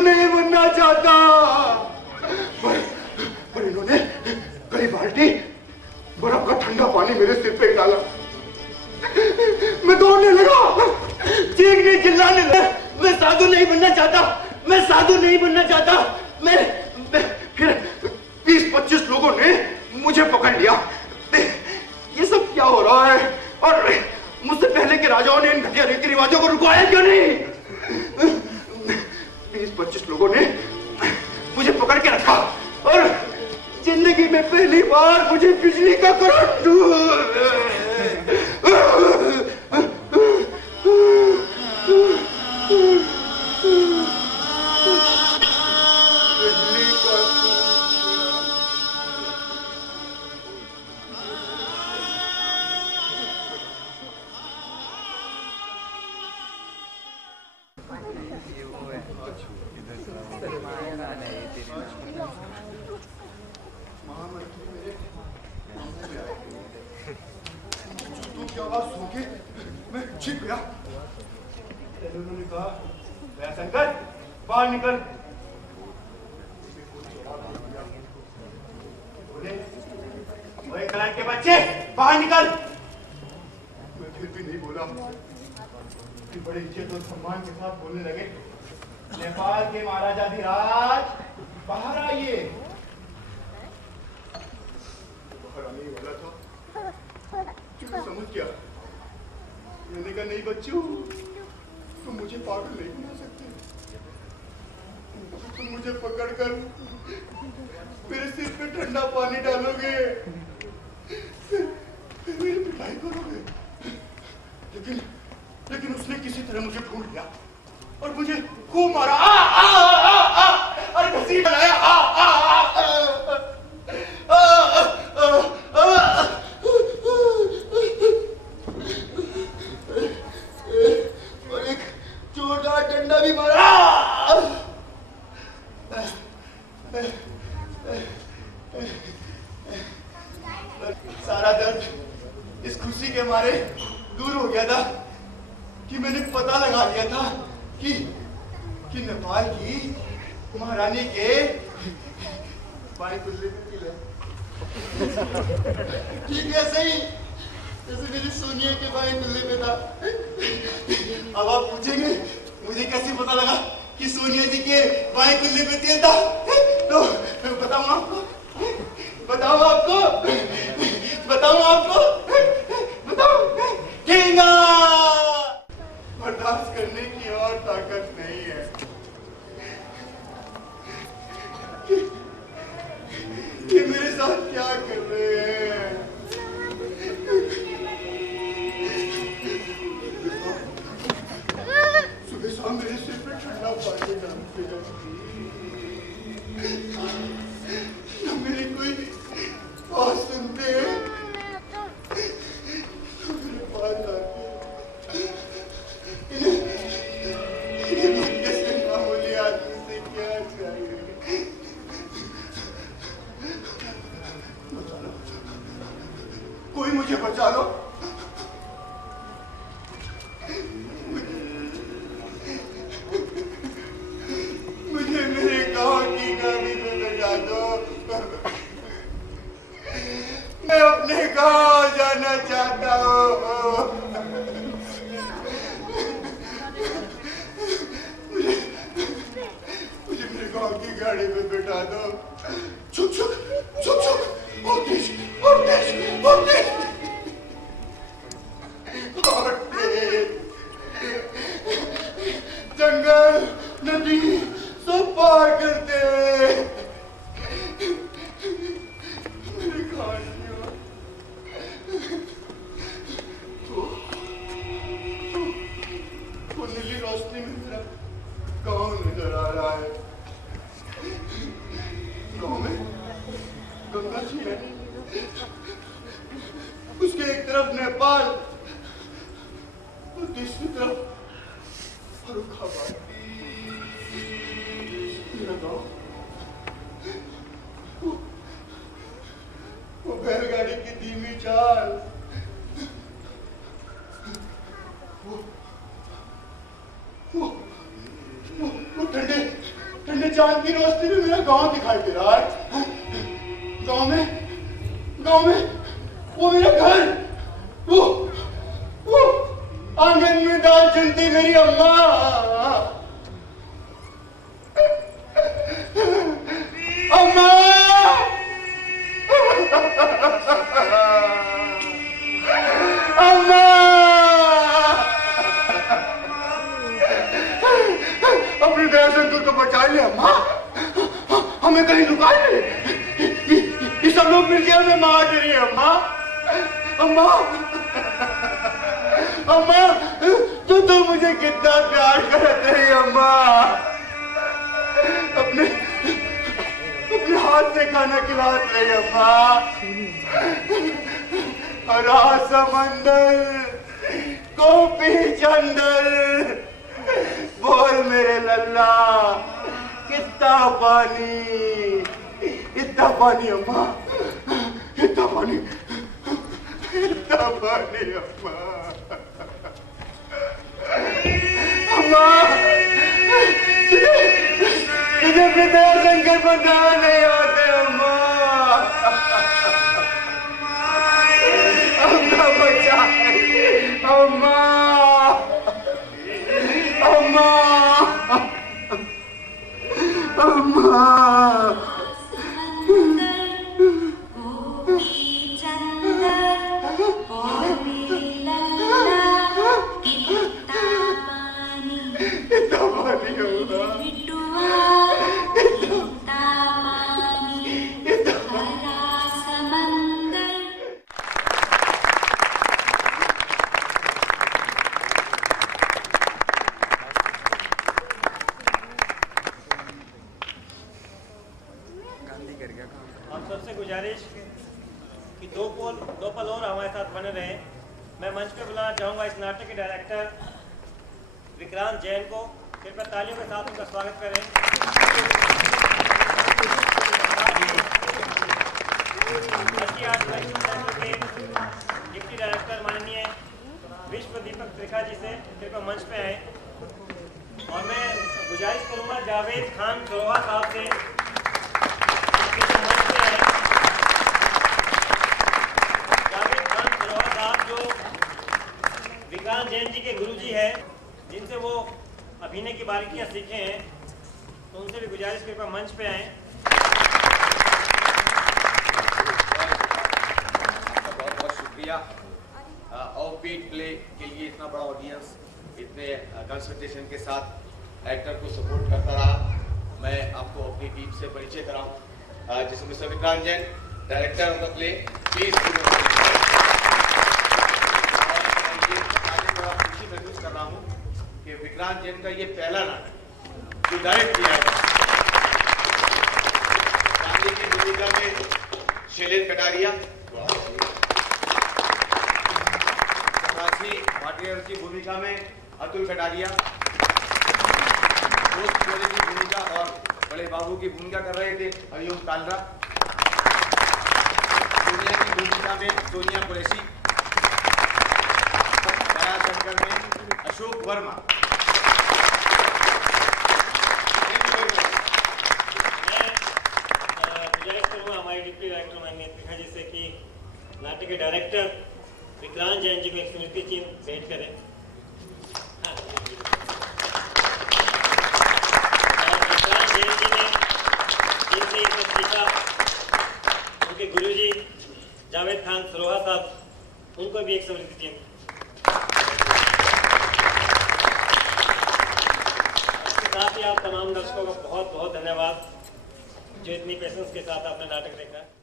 नहीं बनना चाहता, पर इन्होंने कई बाल्टी बर्फ का ठंडा पानी मेरे सिर पे डाला। मैं दौड़ने लगा, चीखने चिल्लाने लगा, मैं साधु नहीं बनना चाहता, मैं साधु नहीं बनना चाहता। मैं फिर 20-25 लोगों ने मुझे पकड़ लिया। ये सब क्या हो रहा है? और मुझसे पहले के राजाओं ने इन घटिया रीति रिवाजों को रुकवाया क्यों नहीं? 20-25 लोगों ने मुझे पकड़ के रखा और जिंदगी में पहली बार मुझे बिजली का करंट चांद की रोशनी में मेरा गांव दिखाई दे रहा है। गांव में वो मेरा घर, वो आंगन में दाल चुनती मेरी अम्मा। अम्मा अम्मा अपने दयाशंकर को बचा ले अम्मा, हमें कहीं लुका ले। ये सब लोग मिलकर हमें मार दे रही है अम्मा। अम्मा अम्मा तू तो मुझे कितना प्यार करती है अम्मा। अपने हाथ से खाना खिलाते रही अम्मा। हरा समंदर गोपी चंदर बोल मेरे लल्ला कितना पानी, इतना पानी अम्मा, इतना पानी, इतना पानी अम्मा। अम्मा तुझे पिता शंकर बताना नहीं आते अम्मा। अम्मा बचा अम्मा, अम्मा अम्मा। आप सबसे गुजारिश कि दो पल और हमारे साथ बने रहें। मैं मंच पे बुलाना चाहूँगा इस नाटक के डायरेक्टर विक्रांत जैन को। कृपया तालियों के साथ उनका स्वागत करें। के डिप्टी डायरेक्टर माननीय विश्व दीपक त्रिखा जी से कृपया मंच पे आए। और मैं गुजारिश करूँगा जावेद खान चौहा साहब से विक्रांत जैन जी के गुरुजी हैं, जिनसे वो अभिनय की बारीकियां सीखे हैं, तो उनसे भी गुजारिश कृपया मंच पे आएं। बहुत बहुत शुक्रिया। ऑफबीट प्ले के लिए इतना बड़ा ऑडियंस इतने कंसंट्रेशन के साथ एक्टर को सपोर्ट करता रहा। मैं आपको अपनी टीम से परिचय कराऊं, जिसमें mister Vikrant Jain director of the play. Please महसूस कर रहा हूँ कि विक्रांत जैन का ये पहला नाटक जो डायरेक्ट किया है। गांधी की भूमिका में शैलेंद्र कटारिया, भाटिया की भूमिका में अतुल कटारिया, दोस्त जोड़े की भूमिका और बड़े बाबू की भूमिका कर रहे थे हरिओम कालरा। सोनिया की भूमिका में सोनिया कुरैशी, शंकर में अशोक वर्मा। मैं गुजारिश करूँगा हमारे डिप्टी डायरेक्टर माननीय त्रिखा जी से कि नाटक के डायरेक्टर विक्रांत जैन जी को एक स्मृति चिन्ह भेंट करें। विक्रांत जैन जी ने जिनसे ये सब सीखा, उनके गुरुजी जावेद खान सरोहा साहब, उनको भी एक स्मृति चिन्ह। साथ ही आप तमाम दर्शकों का बहुत बहुत धन्यवाद जो इतनी पेशेंस के साथ आपने नाटक देखा।